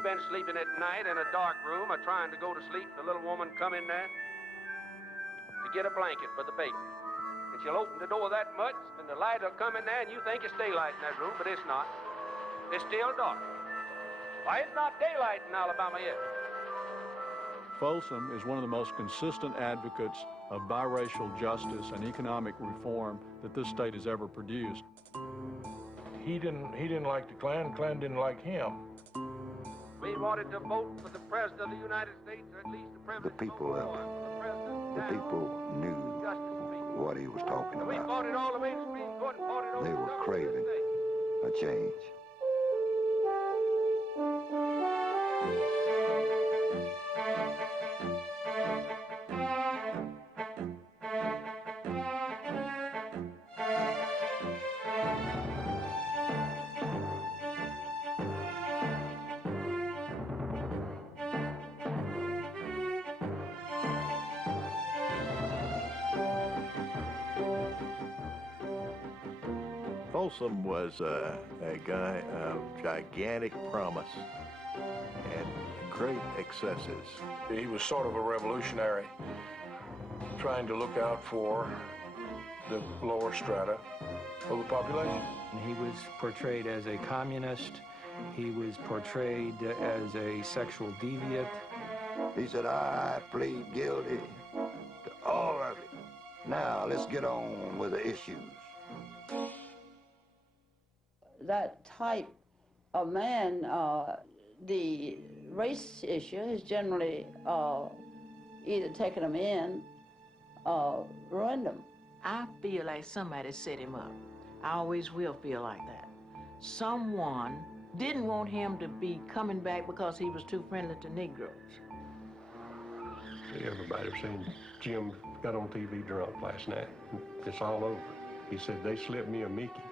You've been sleeping at night in a dark room or trying to go to sleep, the little woman come in there to get a blanket for the baby. And she'll open the door that much, and the light will come in there, and you think it's daylight in that room, but it's not. It's still dark. Why, it's not daylight in Alabama yet. Folsom is one of the most consistent advocates of biracial justice and economic reform that this state has ever produced. He didn't like the Klan didn't like him. We wanted to vote for the President of the United States, or at least the President. The people knew what he was talking about. We fought it all the way to Supreme Court and fought it over. They were craving a change. Folsom was a guy of gigantic promise and great excesses. He was sort of a revolutionary, trying to look out for the lower strata of the population. He was portrayed as a communist. He was portrayed as a sexual deviant. He said, I plead guilty to all of it. Now let's get on with the issues. That type of man, the race issue has generally either taken him in or ruined him. I feel like somebody set him up. I always will feel like that. Someone didn't want him to be coming back because he was too friendly to Negroes. Everybody seen Jim got on TV drunk last night. It's all over. He said, they slipped me a Mickey.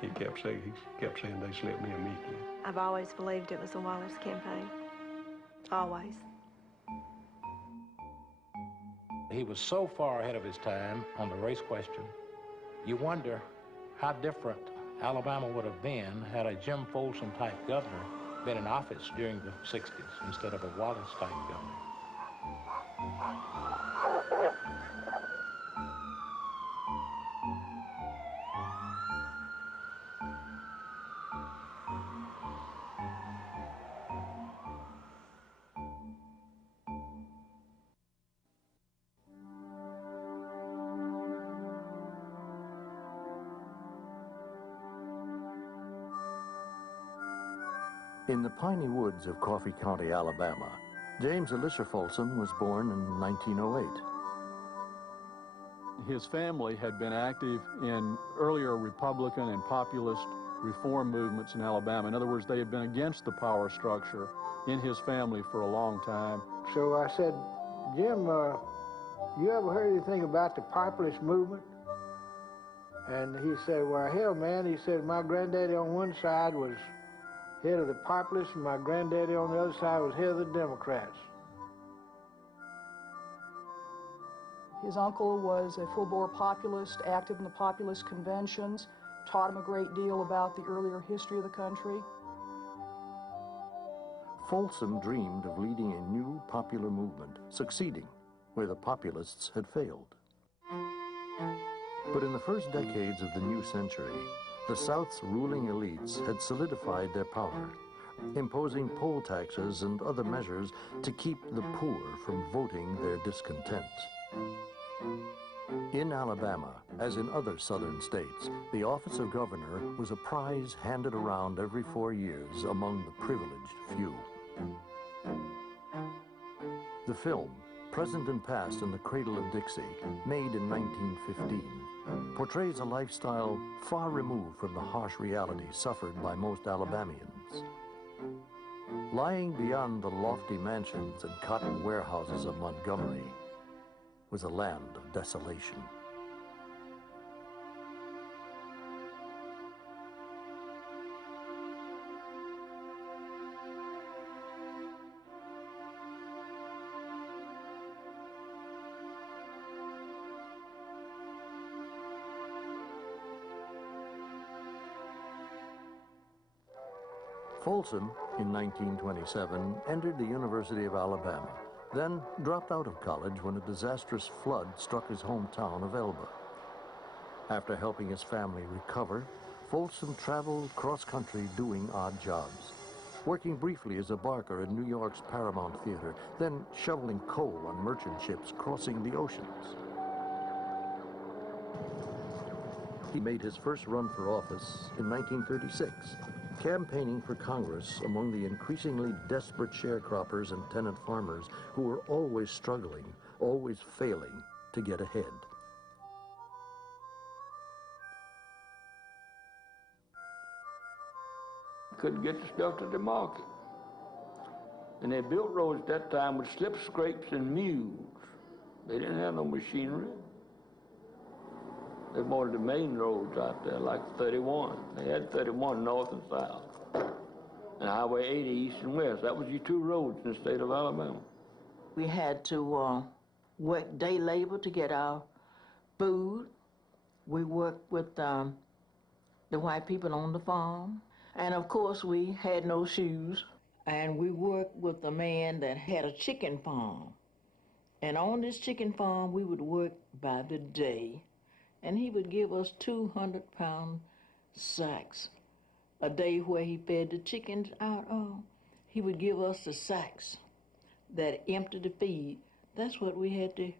He kept saying they slipped me a Mickey. I've always believed it was the Wallace campaign. Always. He was so far ahead of his time on the race question, you wonder how different Alabama would have been had a Jim Folsom-type governor been in office during the 60s instead of a Wallace-type governor. In the piney woods of Coffee County, Alabama, James Elisha Folsom was born in 1908. His family had been active in earlier Republican and populist reform movements in Alabama. In other words, they had been against the power structure in his family for a long time. So I said, Jim, you ever heard anything about the populist movement? And he said, well, hell, man, he said, my granddaddy on one side was head of the populists, and my granddaddy on the other side was head of the Democrats. His uncle was a full-bore populist, active in the populist conventions, taught him a great deal about the earlier history of the country. Folsom dreamed of leading a new popular movement, succeeding where the populists had failed. But in the first decades of the new century, the South's ruling elites had solidified their power, imposing poll taxes and other measures to keep the poor from voting their discontent. In Alabama, as in other southern states, the office of governor was a prize handed around every 4 years among the privileged few. The film, Present and Past in the Cradle of Dixie, made in 1915, portrays a lifestyle far removed from the harsh reality suffered by most Alabamians. Lying beyond the lofty mansions and cotton warehouses of Montgomery was a land of desolation. Folsom In 1927, entered the University of Alabama, then dropped out of college when a disastrous flood struck his hometown of Elba. After helping his family recover, Folsom traveled cross-country doing odd jobs, working briefly as a barker in New York's Paramount Theater, then shoveling coal on merchant ships crossing the oceans. He made his first run for office in 1936, campaigning for Congress among the increasingly desperate sharecroppers and tenant farmers who were always struggling, always failing to get ahead. Couldn't get the stuff to the market. And they built roads at that time with slip scrapes and mules. They didn't have no machinery. They wanted the main roads out there, like 31. They had 31 north and south. And Highway 80 east and west. That was your two roads in the state of Alabama. We had to work day labor to get our food. We worked with the white people on the farm. And of course, we had no shoes. And we worked with a man that had a chicken farm. And on this chicken farm, we would work by the day. And he would give us 200-pound sacks a day where he fed the chickens out of. He would give us the sacks that emptied the feed. That's what we had to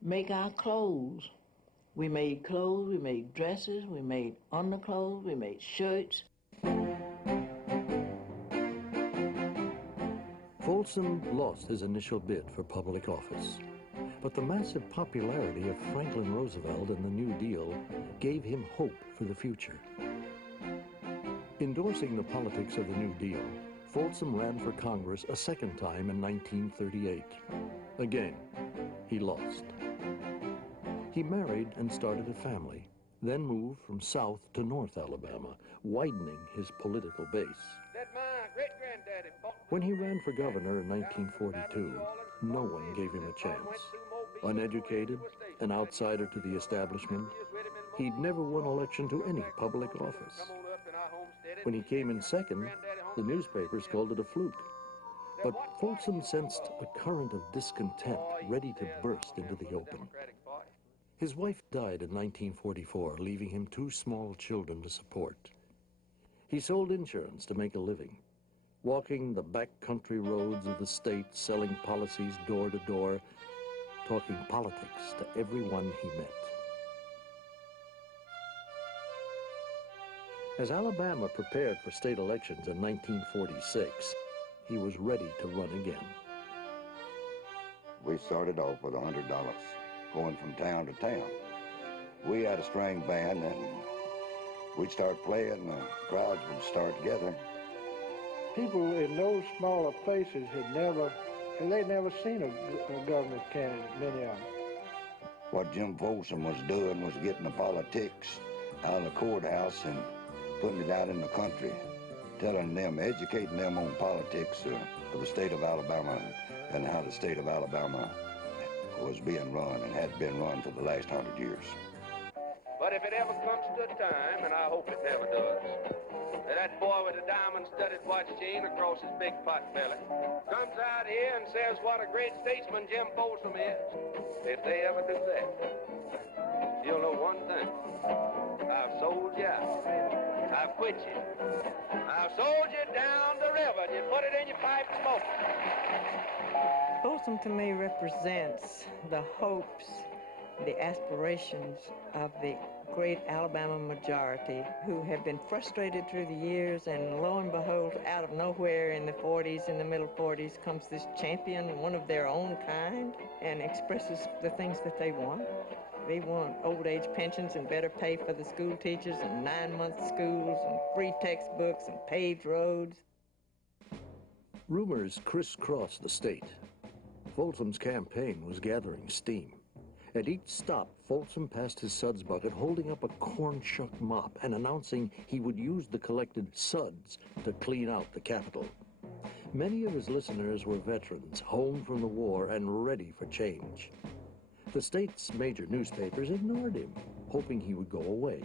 make our clothes. We made clothes, we made dresses, we made underclothes, we made shirts. Folsom lost his initial bid for public office, but the massive popularity of Franklin Roosevelt and the New Deal gave him hope for the future. Endorsing the politics of the New Deal, Folsom ran for Congress a second time in 1938. Again, he lost. He married and started a family, then moved from South to North Alabama, widening his political base. When he ran for governor in 1942, no one gave him a chance. Uneducated, an outsider to the establishment, he'd never won election to any public office. When he came in second, the newspapers called it a fluke. But Folsom sensed a current of discontent ready to burst into the open. His wife died in 1944, leaving him two small children to support. He sold insurance to make a living, walking the backcountry roads of the state, selling policies door to door, talking politics to everyone he met. As Alabama prepared for state elections in 1946, he was ready to run again. We started off with $100, going from town to town. We had a string band, and we'd start playing, the crowds would start gathering. People in those smaller places they'd never seen a governor's candidate, many of them. What Jim Folsom was doing was getting the politics out of the courthouse and putting it out in the country, telling them, educating them on politics of the state of Alabama and how the state of Alabama was being run and had been run for the last 100 years. But if it ever comes to a time, and I hope it never does, that boy with the diamond-studded watch chain across his big pot belly comes out here and says what a great statesman Jim Folsom is. If they ever do that, you'll know one thing. I've sold you out. I've quit you. I've sold you down the river and you put it in your pipe and smoke it. Folsom to me represents the hopes, the aspirations of the great Alabama majority who have been frustrated through the years, and lo and behold, out of nowhere in the 40s, in the middle 40s, comes this champion, one of their own kind, and expresses the things that they want. They want old age pensions and better pay for the school teachers and 9-month schools and free textbooks and paved roads. Rumors crisscrossed the state. Folsom's campaign was gathering steam. At each stop, Folsom passed his suds bucket holding up a corn shuck mop and announcing he would use the collected suds to clean out the Capitol. Many of his listeners were veterans, home from the war and ready for change. The state's major newspapers ignored him, hoping he would go away.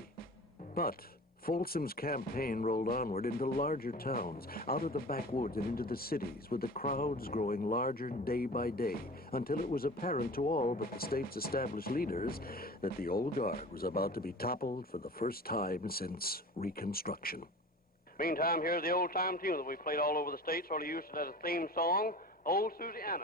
But Folsom's campaign rolled onward into larger towns, out of the backwoods and into the cities, with the crowds growing larger day by day, until it was apparent to all but the state's established leaders that the old guard was about to be toppled for the first time since Reconstruction. Meantime, here's the old-time tune that we played all over the state, sort of used it as a theme song, Old Susanna.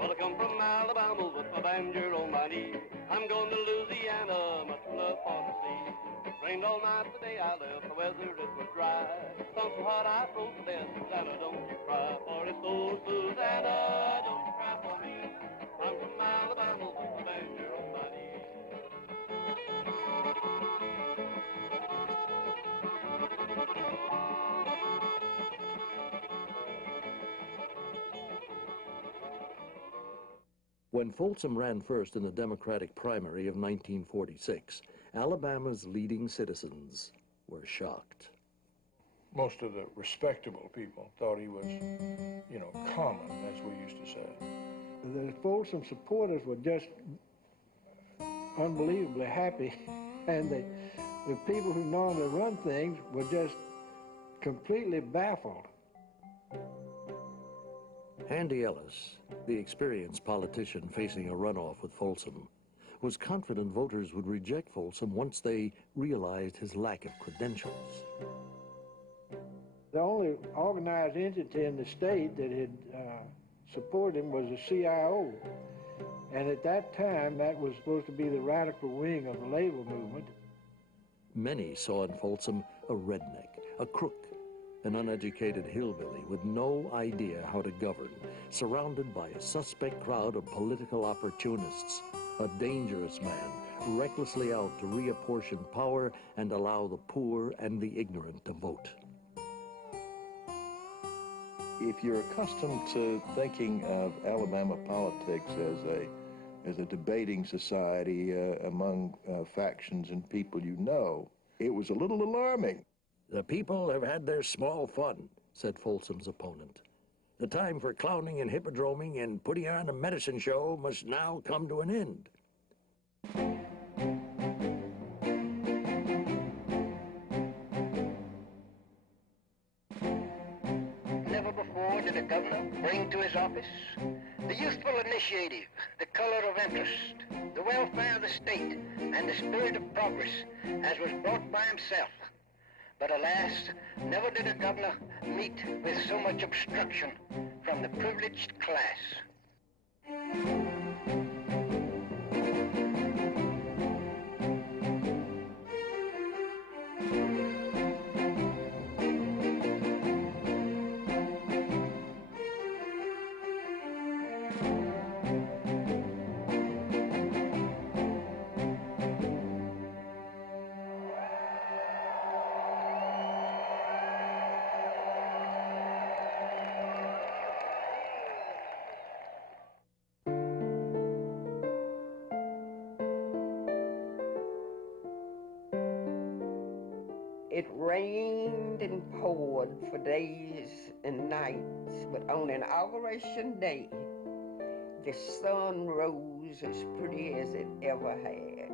Well, I come from Alabama with my banjo on my knee. I'm going to Louisiana, much love for the sea. It rained all night the day I left, the weather it was dry. Sun so hot I froze to death. Susanna, don't you cry, for it's old Susanna, don't you cry for me. I'm from Alabama with my banjo on my knee. When Folsom ran first in the Democratic primary of 1946, Alabama's leading citizens were shocked. Most of the respectable people thought he was, you know, common, as we used to say. The Folsom supporters were just unbelievably happy, and the people who normally run things were just completely baffled. Andy Ellis, the experienced politician facing a runoff with Folsom, was confident voters would reject Folsom once they realized his lack of credentials. The only organized entity in the state that had supported him was the CIO. And at that time, that was supposed to be the radical wing of the labor movement. Many saw in Folsom a redneck, a crook, an uneducated hillbilly with no idea how to govern, surrounded by a suspect crowd of political opportunists, a dangerous man, recklessly out to reapportion power and allow the poor and the ignorant to vote. If you're accustomed to thinking of Alabama politics as a debating society among factions and people you know, it was a little alarming. The people have had their small fun, said Folsom's opponent. The time for clowning and hippodroming and putting on a medicine show must now come to an end. Never before did a governor bring to his office the youthful initiative, the color of interest, the welfare of the state, and the spirit of progress as was brought by himself. But alas, never did a governor meet with so much obstruction from the privileged class. It rained and poured for days and nights, but on Inauguration Day, the sun rose as pretty as it ever has,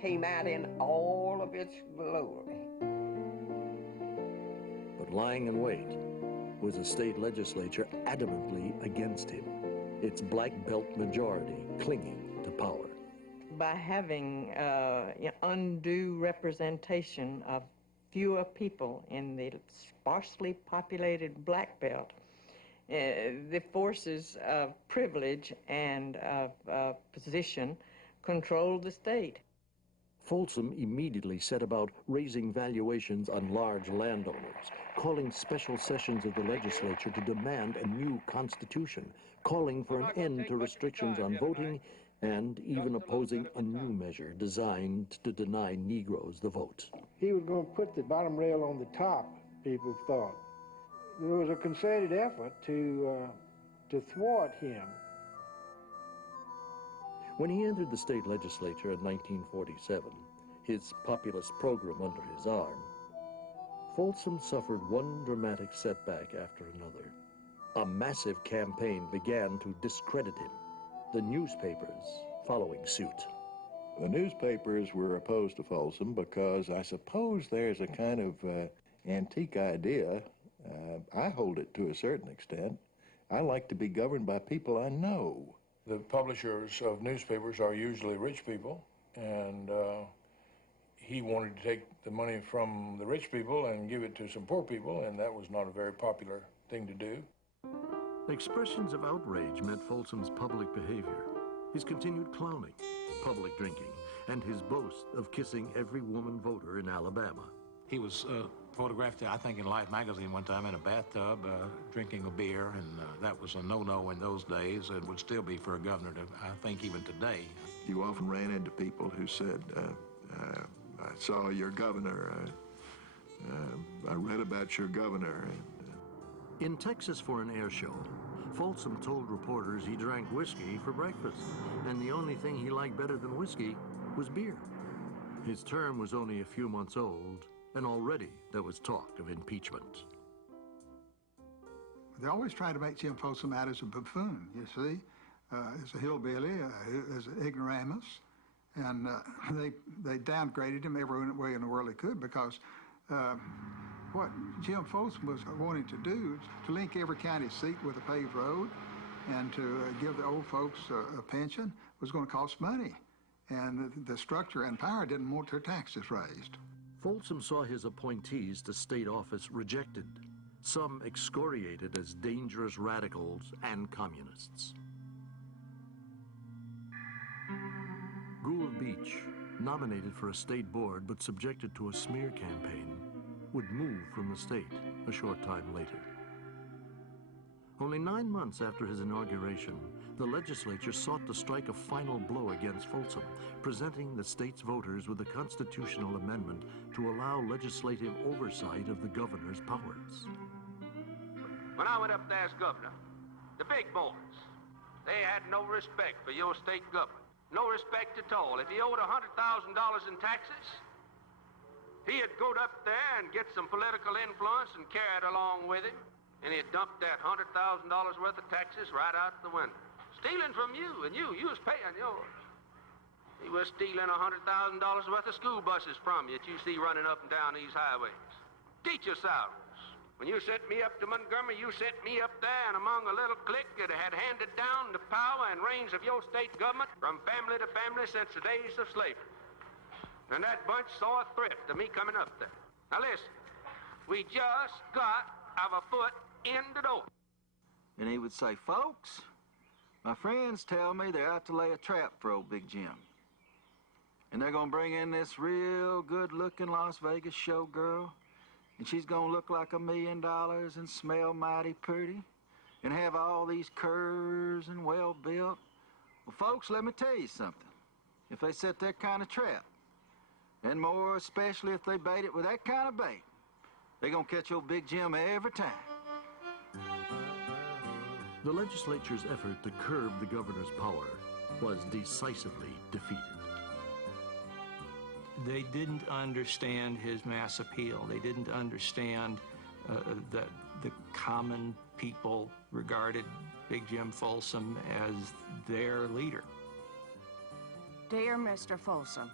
came out in all of its glory. But lying in wait was a state legislature adamantly against him, its black belt majority clinging to power. By having undue representation of fewer people in the sparsely populated black belt, the forces of privilege and of position controlled the state. Folsom immediately set about raising valuations on large landowners, calling special sessions of the legislature to demand a new constitution, calling for an end to restrictions on voting, and even opposing a new measure designed to deny Negroes the vote. He was going to put the bottom rail on the top, people thought. There was a concerted effort to thwart him. When he entered the state legislature in 1947, his populist program under his arm, Folsom suffered one dramatic setback after another. A massive campaign began to discredit him, the newspapers following suit. The newspapers were opposed to Folsom because I suppose there's a kind of antique idea. I hold it to a certain extent. I like to be governed by people I know. The publishers of newspapers are usually rich people, and he wanted to take the money from the rich people and give it to some poor people, and that was not a very popular thing to do. Expressions of outrage met Folsom's public behavior, his continued clowning, public drinking, and his boast of kissing every woman voter in Alabama. He was photographed, I think, in Life magazine one time in a bathtub drinking a beer, and that was a no-no in those days. It would still be for a governor to, I think, even today. You often ran into people who said, I saw your governor, I read about your governor. In Texas for an air show, Folsom told reporters he drank whiskey for breakfast, and the only thing he liked better than whiskey was beer. His term was only a few months old, and already there was talk of impeachment. They always try to make Jim Folsom out as a buffoon, you see, as a hillbilly, as an ignoramus, and they downgraded him every way in the world they could, because what Jim Folsom was wanting to do to link every county seat with a paved road and to give the old folks a pension was going to cost money. And the structure and power didn't want their taxes raised. Folsom saw his appointees to state office rejected, some excoriated as dangerous radicals and communists. Gould Beach, nominated for a state board but subjected to a smear campaign, would move from the state a short time later. Only 9 months after his inauguration, the legislature sought to strike a final blow against Folsom, presenting the state's voters with a constitutional amendment to allow legislative oversight of the governor's powers. When I went up there as governor, the big boys, they had no respect for your state government. No respect at all. If he owed $100,000 in taxes, he'd go up there and get some political influence and carry it along with him, and he'd dump that $100,000 worth of taxes right out the window. Stealing from you, and you was paying yours. He was stealing $100,000 worth of school buses from you that you see running up and down these highways. Teacher salaries. When you sent me up to Montgomery, you sent me up there and among a little clique that had handed down the power and reins of your state government from family to family since the days of slavery. And that bunch saw a threat to me coming up there. Now listen, we just got our foot in the door. And he would say, folks, my friends tell me they're out to lay a trap for old Big Jim. And they're going to bring in this real good-looking Las Vegas showgirl, and she's going to look like $1 million and smell mighty pretty and have all these curves and well-built. Well, folks, let me tell you something. If they set that kind of trap, and more especially if they bait it with that kind of bait, they're going to catch old Big Jim every time. The legislature's effort to curb the governor's power was decisively defeated. They didn't understand his mass appeal. They didn't understand that the common people regarded Big Jim Folsom as their leader. Dear Mr. Folsom,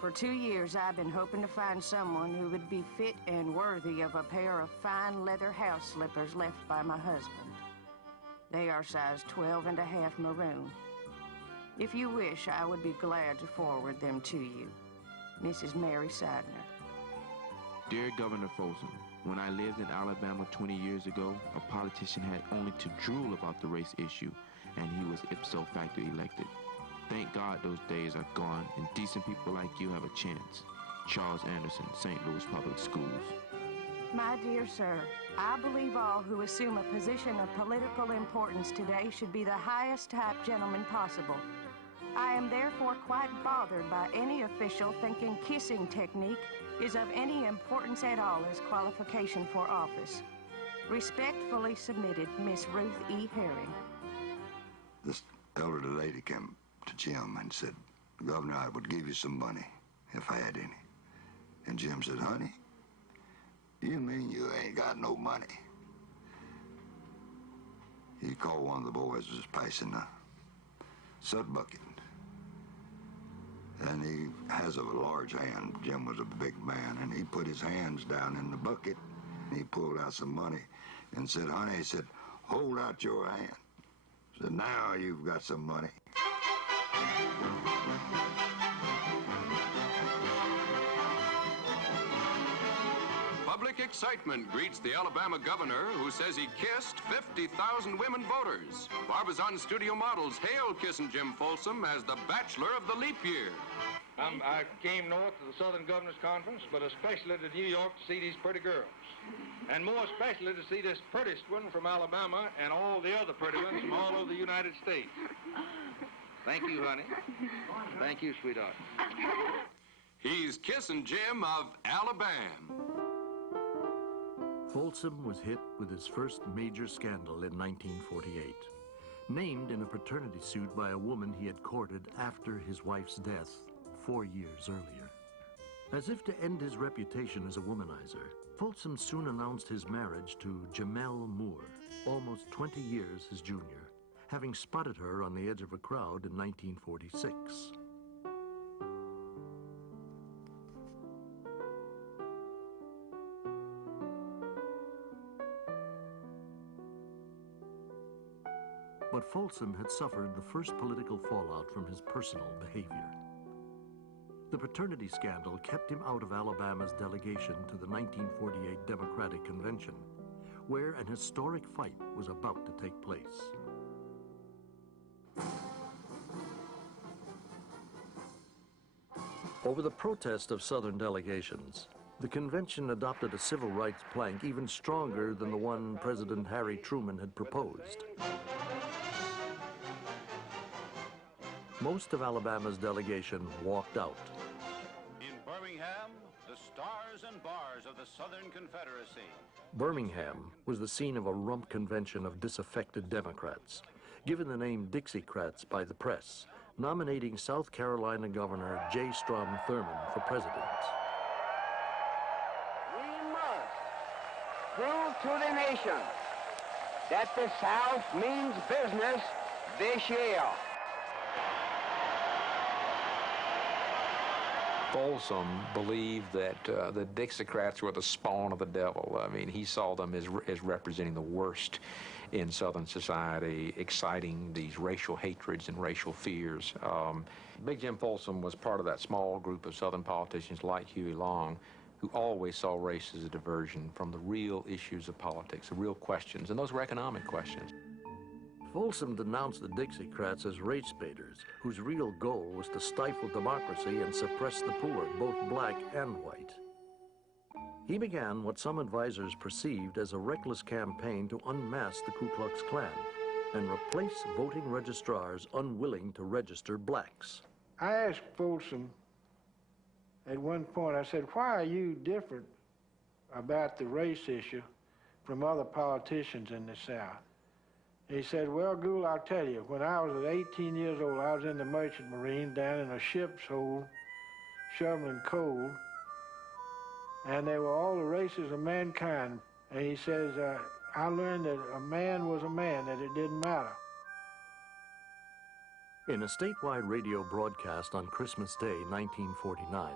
for 2 years I've been hoping to find someone who would be fit and worthy of a pair of fine leather house slippers left by my husband. They are size 12.5 maroon. If you wish, I would be glad to forward them to you. Mrs. Mary Sadner. Dear Governor Folsom, when I lived in Alabama 20 years ago, a politician had only to drool about the race issue, and he was ipso facto elected. Thank God those days are gone, and decent people like you have a chance. Charles Anderson, St. Louis Public Schools. My dear sir, I believe all who assume a position of political importance today should be the highest type gentleman possible. I am therefore quite bothered by any official thinking kissing technique is of any importance at all as qualification for office. Respectfully submitted, Miss Ruth E. Herring. This elderly lady came to Jim and said, Governor, I would give you some money if I had any. And Jim said, honey, You mean you ain't got no money? He called one of the boys who was passing the soot bucket. And he has a large hand. Jim was a big man, and he put his hands down in the bucket. And he pulled out some money and said, honey, he said, hold out your hand. So now you've got some money. Public excitement greets the Alabama governor, who says he kissed 50,000 women voters. Barbizon studio models hail Kissin' Jim Folsom as the bachelor of the leap year. I came north to the Southern Governors Conference, but especially to New York to see these pretty girls. And more especially to see this prettiest one from Alabama and all the other pretty ones from all over the United States. Thank you, honey. Thank you, sweetheart. He's Kissin' Jim of Alabama. Folsom was hit with his first major scandal in 1948. Named in a paternity suit by a woman he had courted after his wife's death 4 years earlier. As if to end his reputation as a womanizer, Folsom soon announced his marriage to Jamel Moore, almost 20 years his junior, having spotted her on the edge of a crowd in 1946. But Folsom had suffered the first political fallout from his personal behavior. The paternity scandal kept him out of Alabama's delegation to the 1948 Democratic Convention, where an historic fight was about to take place. Over the protest of Southern delegations, the convention adopted a civil rights plank even stronger than the one President Harry Truman had proposed. Most of Alabama's delegation walked out. In Birmingham, the stars and bars of the Southern Confederacy. Birmingham was the scene of a rump convention of disaffected Democrats, given the name Dixiecrats by the press, nominating South Carolina Governor J. Strom Thurmond for president. We must prove to the nation that the South means business this year. Folsom believed that the Dixiecrats were the spawn of the devil. I mean, he saw them as representing the worst in Southern society, exciting these racial hatreds and racial fears. Big Jim Folsom was part of that small group of Southern politicians like Huey Long, who always saw race as a diversion from the real issues of politics, the real questions, and those were economic questions. Folsom denounced the Dixiecrats as race baiters, whose real goal was to stifle democracy and suppress the poor, both black and white. He began what some advisors perceived as a reckless campaign to unmask the Ku Klux Klan and replace voting registrars unwilling to register blacks. I asked Folsom at one point, I said, why are you different about the race issue from other politicians in the South? He said, well, Gould, I'll tell you, when I was 18 years old, I was in the Merchant Marine down in a ship's hold, shoveling coal, and they were all the races of mankind. And he says, I learned that a man was a man, that it didn't matter. In a statewide radio broadcast on Christmas Day, 1949,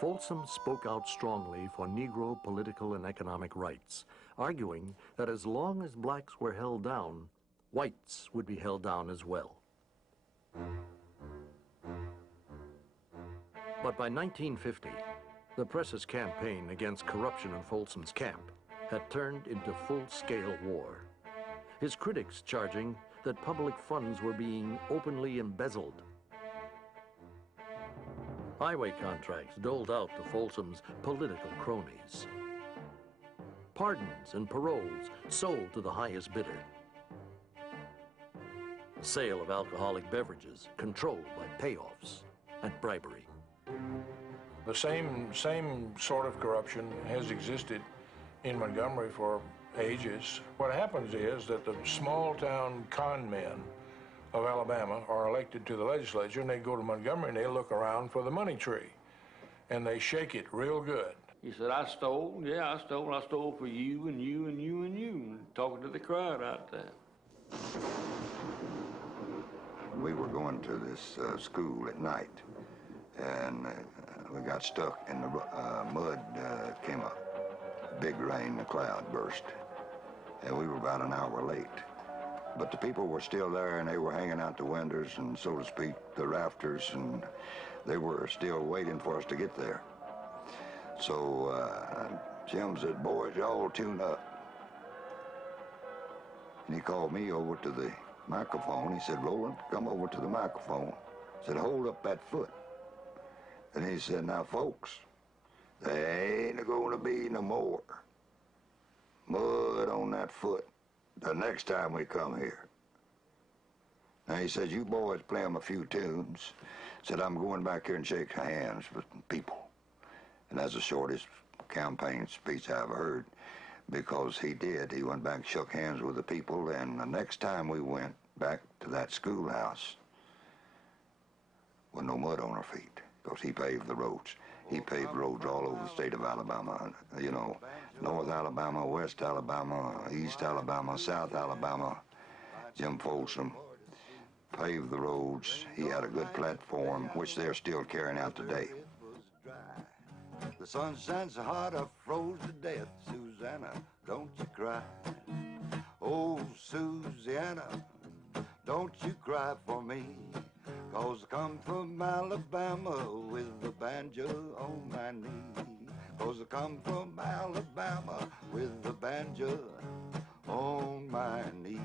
Folsom spoke out strongly for Negro political and economic rights, arguing that as long as blacks were held down, whites would be held down as well. But by 1950, the press's campaign against corruption in Folsom's camp had turned into full-scale war. His critics charging that public funds were being openly embezzled. Highway contracts doled out to Folsom's political cronies. Pardons and paroles sold to the highest bidder. Sale of alcoholic beverages controlled by payoffs and bribery. The same sort of corruption has existed in Montgomery for ages. What happens is that the small-town con men of Alabama are elected to the legislature, and they go to Montgomery and they look around for the money tree, and they shake it real good. He said, I stole. Yeah, I stole. I stole for you and you and you and you. Talking to the crowd out there. We were going to this school at night, and we got stuck in the mud. Came up, big rain, the cloud burst, and we were about an hour late. But the people were still there, and they were hanging out the windows and, so to speak, the rafters, and they were still waiting for us to get there. So Jim said, boys, y'all tune up. And he called me over to the microphone. He said, Roland, come over to the microphone. He said, hold up that foot. And he said, now, folks, there ain't gonna be no more mud on that foot the next time we come here. Now, he said, you boys play them a few tunes. Said, I'm going back here and shake hands with people. And that's the shortest campaign speech I ever heard, because he did. He went back and shook hands with the people, and the next time we went back to that schoolhouse with no mud on our feet, because he paved the roads. He paved roads all over the state of Alabama, you know, North Alabama, West Alabama, East Alabama, South Alabama. Jim Folsom paved the roads. He had a good platform, which they're still carrying out today. The sun shines so hard I froze to death. Susanna, don't you cry. Oh, Susanna, don't you cry for me. 'Cause I come from Alabama with a banjo on my knee. 'Cause I come from Alabama with a banjo on my knee.